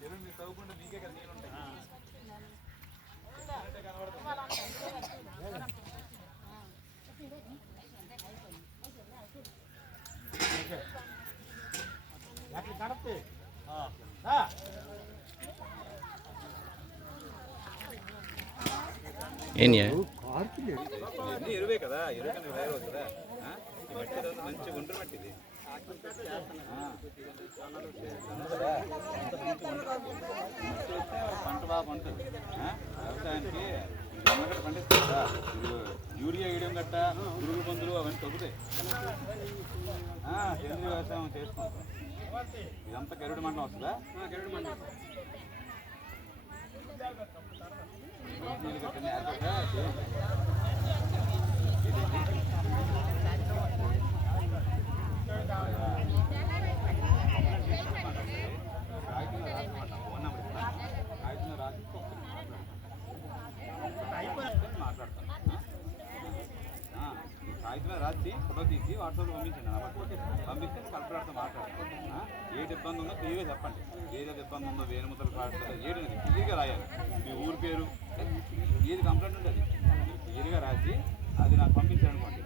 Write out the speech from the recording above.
చెరువు మీరు తవ్వుకుంటే మీకే కదా నీళ్ళు ఉంటాయి. ఎరువే కదా, ఎరువు కన్నా వేరే కదా. ఈ మట్టి మంచి గుండ్ర మట్టి ఇది. పంట బాగా పండుతుంది వ్యవసాయానికి. జొన్నగడ్డ పండిస్తుంది కదా, యూరియా వేయడం గట్ట పురుగు మందులు అవన్నీ తగ్గుతాయి. సేంద్రీయ వ్యవసాయం చేసుకుంటాం. ఇదంతా గరుడు మండలం వస్తుందా? గరుడు మండలం. కాగితం రాసి ఫోటో తీసి వాట్సాప్లో పంపించండి. పంపిస్తే కలెక్టర్తో మాట్లాడుకోండి. ఏది ఇబ్బంది ఉందో క్లియర్గా చెప్పండి. ఏదైతే ఇబ్బంది ఉందో వేణుముతలు పాడుతుందో ఏది క్లియర్గా రాయాలి. మీ ఊరి పేరు ఏది కంప్లైంట్ ఉంటే అది క్లియర్గా రాసి అది నాకు పంపించారనుకోండి.